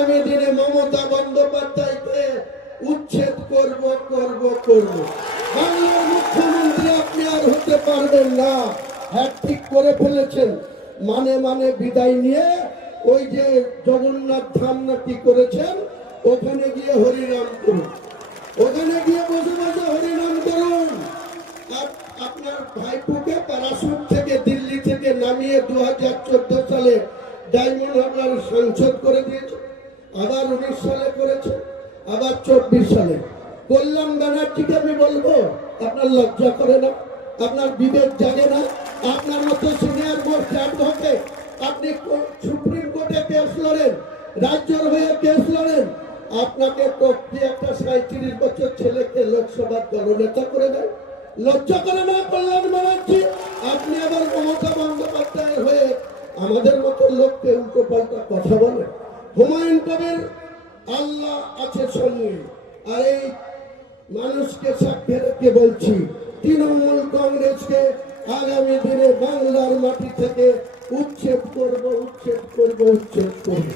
আগামী দিনে মমতা বন্দ্যোপাধ্যায়কে উচ্ছেদ করব করব করব। বাংলার মুখ্যমন্ত্রী আপনি আর হতে পারবেন না। হ্যাট্রিক করে ফেলেছেন। মানে মানে বিদায় নিয়ে ওই যে জগন্নাথ ধাম নাকি করেছেন, ওখানে গিয়ে হরিনাম করুন, ওখানে গিয়ে বসে বসে হরিনাম করুন। আর আপনার ভাইপোকে প্যারাসুট থেকে দিল্লি থেকে নামিয়ে 2014 সালে ডায়মন্ড হারবার সংসদ করে দিয়েছে, আবার 19 সালে করেছে, আবার 24 সালে। কল্যাণ ব্যানার্জিকে আমি বলবো, আপনার লজ্জা করে না? আপনার বিবেক জাগে না? আপনার মতো সিনিয়র মোস্ট অ্যাডভোকেট, আপনি সুপ্রিম কোর্টে কেস লড়েন, রাজ্যের হয়ে কেস লড়েন, আপনাকে টপকি একটা 37 বছর ছেলেকে লোকসভার দলনেতা করে দেয়। লজ্জা করে না কল্যাণ ব্যানার্জি? আপনি আবার মমতা বন্দ্যোপাধ্যায় হয়ে আমাদের মতো লোককে উল্টো পাল্টা কথা বলেন। হুমায়ুন কবির আল্লাহ আছে সঙ্গে। আর এই মানুষকে সাক্ষী রেখে বলছি, তৃণমূল কংগ্রেসকে আগামী দিনে বাংলার মাটি থেকে উচ্ছেদ করব, উচ্ছেদ করব, উচ্ছেদ করব।